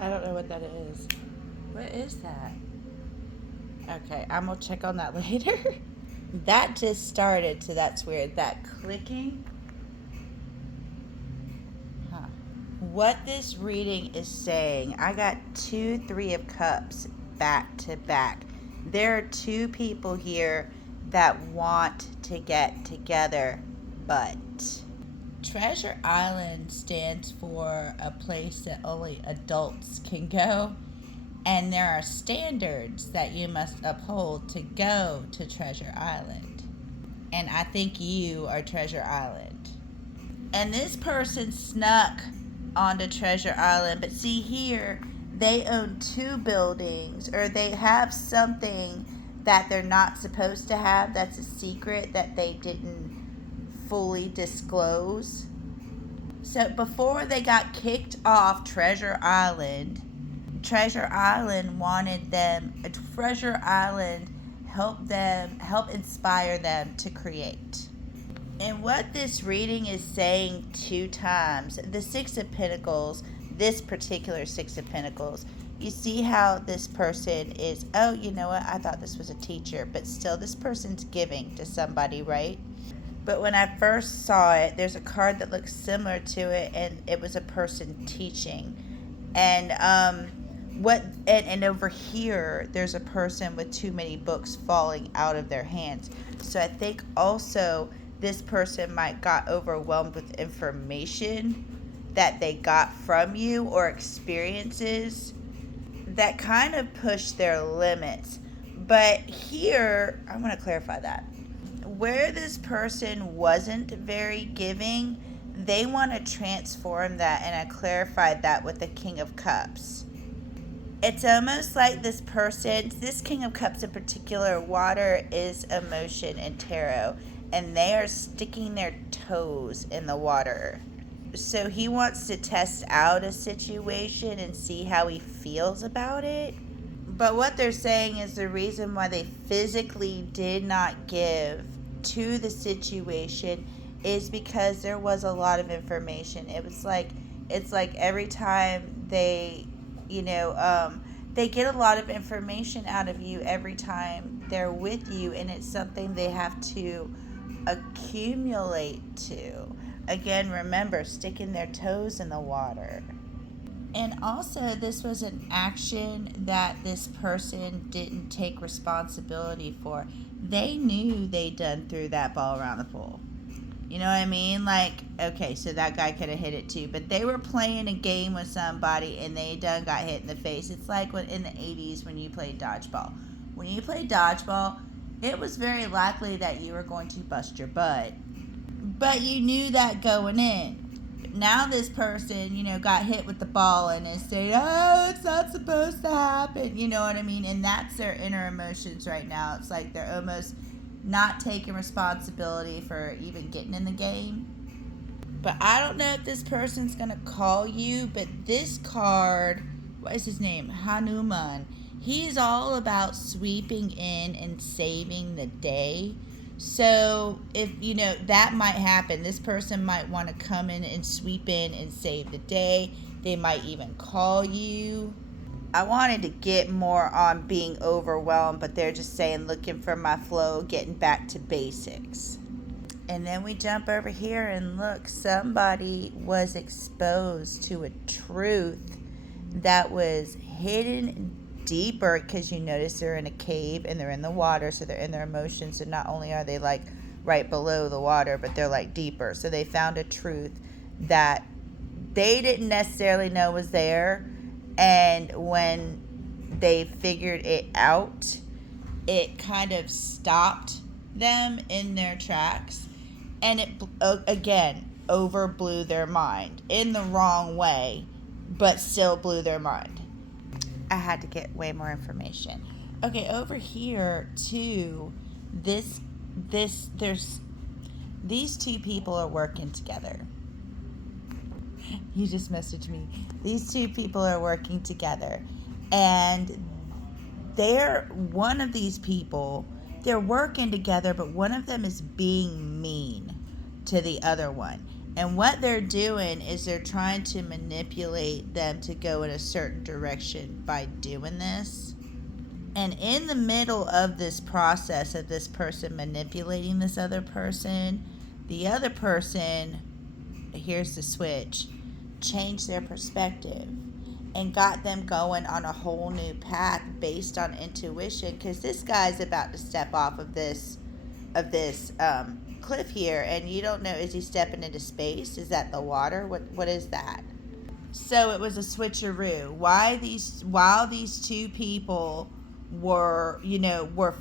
I don't know what that is. What is that? Okay, I'm gonna check on that later. That just started, so that's weird. That clicking. Huh. What this reading is saying, I got two Three of Cups back to back. There are two people here that want to get together, but Treasure Island stands for a place that only adults can go, and there are standards that you must uphold to go to Treasure Island. And I think you are Treasure Island. And this person snuck onto Treasure Island, but see here, they own two buildings, or they have something that they're not supposed to have. That's a secret that they didn't fully disclose. So before they got kicked off Treasure Island, Treasure Island wanted them, Treasure Island help inspire them to create. And what this reading is saying two times, the Six of Pentacles, this particular Six of Pentacles, you see how this person is, oh, you know what, I thought this was a teacher, but still this person's giving to somebody, right? But when I first saw it, there's a card that looks similar to it, and it was a person teaching. And and over here, there's a person with too many books falling out of their hands. So I think also this person might got overwhelmed with information that they got from you, or experiences that kind of push their limits. But here, I want to clarify that. Where this person wasn't very giving, they want to transform that, and I clarified that with the King of Cups. It's almost like this King of Cups in particular, water is emotion and tarot, and they are sticking their toes in the water. So he wants to test out a situation and see how he feels about it. But what they're saying is the reason why they physically did not give to the situation is because there was a lot of information. It's like every time they get a lot of information out of you every time they're with you, and it's something they have to accumulate to. Again, remember, sticking their toes in the water. And also, this was an action that this person didn't take responsibility for. They knew they done threw that ball around the pool. You know what I mean? Like, okay, so that guy could have hit it too. But they were playing a game with somebody and they done got hit in the face. It's like when in the 80s when you played dodgeball. When you played dodgeball, it was very likely that you were going to bust your butt. But you knew that going in. Now this person, got hit with the ball and is saying, oh, it's not supposed to happen. You know what I mean? And that's their inner emotions right now. It's like they're almost not taking responsibility for even getting in the game. But I don't know if this person's going to call you, but this card, what is his name? Hanuman. He's all about sweeping in and saving the day. So if, that might happen. This person might want to come in and sweep in and save the day. They might even call you. I wanted to get more on being overwhelmed, but they're just saying looking for my flow, getting back to basics. And then we jump over here and look, somebody was exposed to a truth that was hidden deeper, because you notice they're in a cave and they're in the water, so they're in their emotions. So not only are they like right below the water, but they're like deeper. So they found a truth that they didn't necessarily know was there. And when they figured it out, it kind of stopped them in their tracks. And it, again, overblew their mind in the wrong way, but still blew their mind. I had to get way more information. Okay, over here, too, there's these two people are working together. You just messaged me. These two people are working together, and one of these people, they're working together, but one of them is being mean to the other one. And what they're doing is they're trying to manipulate them to go in a certain direction by doing this. And in the middle of this process of this person manipulating this other person, the other person, here's the switch, changed their perspective and got them going on a whole new path based on intuition, because this guy's about to step off of this cliff here, and you don't know, is he stepping into space? Is that the water? What is that? So it was a switcheroo. While these two people were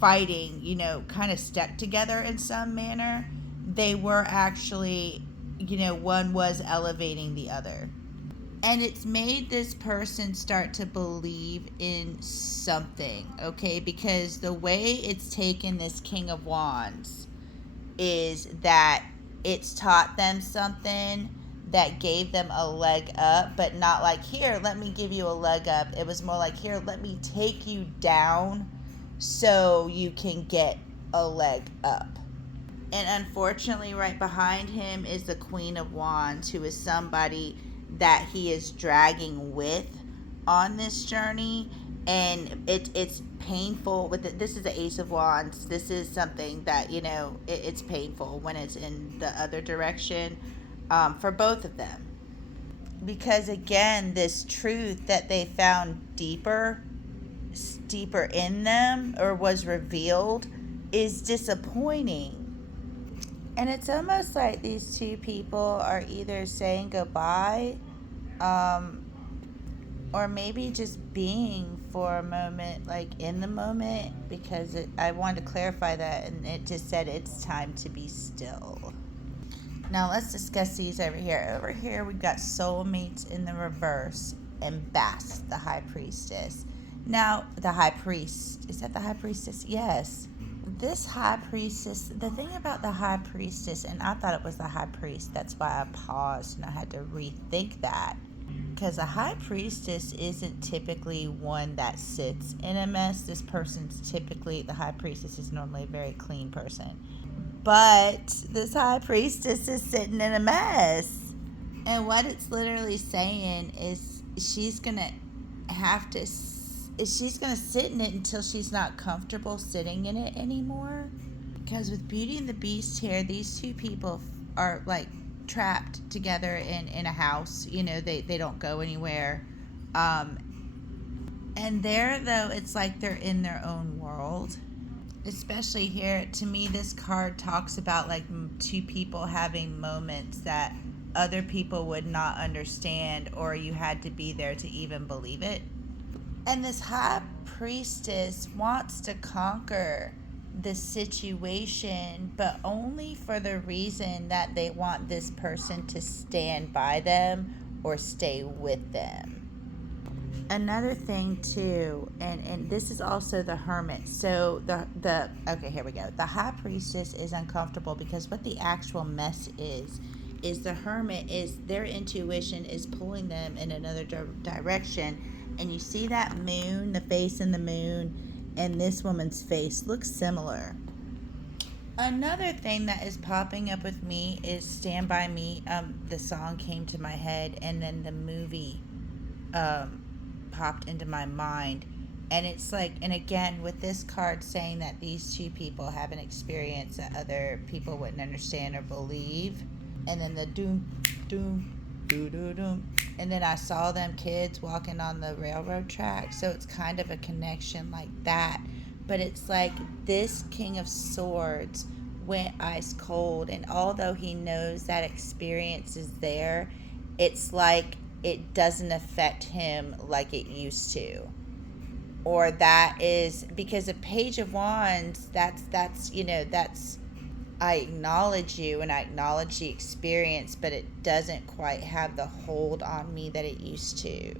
fighting, kind of stuck together in some manner, they were actually, one was elevating the other. And it's made this person start to believe in something, okay? Because the way it's taken this King of Wands is that it's taught them something that gave them a leg up, but not like, here, let me give you a leg up. It was more like, here, let me take you down so you can get a leg up. And unfortunately, right behind him is the Queen of Wands, who is somebody that he is dragging with on this journey. And it's painful with it. This is the Ace of Wands. This is something that, it's painful when it's in the other direction, for both of them. Because again, this truth that they found deeper in them, or was revealed, is disappointing. And it's almost like these two people are either saying goodbye, or maybe just being for a moment, like in the moment, because I wanted to clarify that, and it just said it's time to be still. Now let's discuss these over here. Over here we've got soulmates in the reverse, and Bast, the high priestess. Now, the high priest, is that the high priestess? Yes. This high priestess, the thing about the high priestess, and I thought it was the high priest, that's why I paused and I had to rethink that. Because a high priestess isn't typically one that sits in a mess. The high priestess is normally a very clean person. But this high priestess is sitting in a mess. And what it's literally saying is she's going to sit in it until she's not comfortable sitting in it anymore. Because with Beauty and the Beast here, these two people are like trapped together in a house. They don't go anywhere. And there, though, it's like they're in their own world. Especially here, to me, this card talks about like two people having moments that other people would not understand, or you had to be there to even believe it. And this high priestess wants to conquer the situation, but only for the reason that they want this person to stand by them or stay with them. Another thing too, and this is also the Hermit. So okay, here we go. The high priestess is uncomfortable because what the actual mess is the Hermit is their intuition is pulling them in another direction. And you see that moon, the face in the moon, and this woman's face looks similar. Another thing that is popping up with me is Stand By Me. The song came to my head, and then the movie popped into my mind. And it's like, and again, with this card saying that these two people have an experience that other people wouldn't understand or believe. And then the doom, doom, doo doo doom. And then I saw them kids walking on the railroad track. So it's kind of a connection like that. But it's like this King of Swords went ice cold. And although he knows that experience is there, it's like it doesn't affect him like it used to. Or that is because a Page of Wands, that's I acknowledge you and I acknowledge the experience, but it doesn't quite have the hold on me that it used to.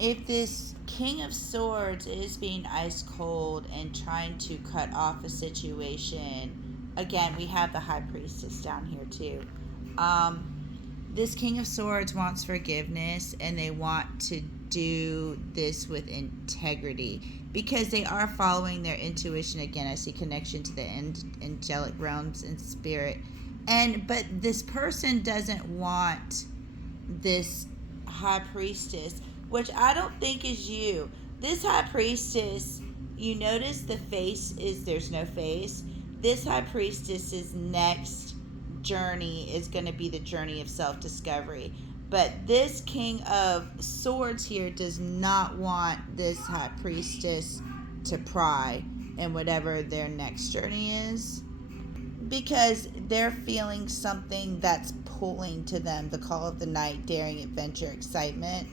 If this King of Swords is being ice cold and trying to cut off a situation, again, we have the High Priestess down here too. This King of Swords wants forgiveness, and they want to do this with integrity because they are following their intuition. Again, I see connection to the angelic realms and spirit, But this person doesn't want this high priestess, which I don't think is you. This high priestess, you notice the face is there's no face. This high priestess's next journey is going to be the journey of self-discovery. But this king of swords here does not want this high priestess to pry in whatever their next journey is, because they're feeling something that's pulling to them, the call of the night, daring, adventure, excitement.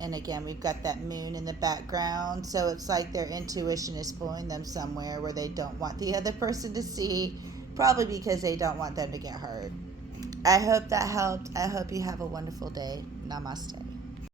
And again, we've got that moon in the background, so it's like their intuition is pulling them somewhere where they don't want the other person to see, probably because they don't want them to get hurt. I hope that helped. I hope you have a wonderful day. Namaste.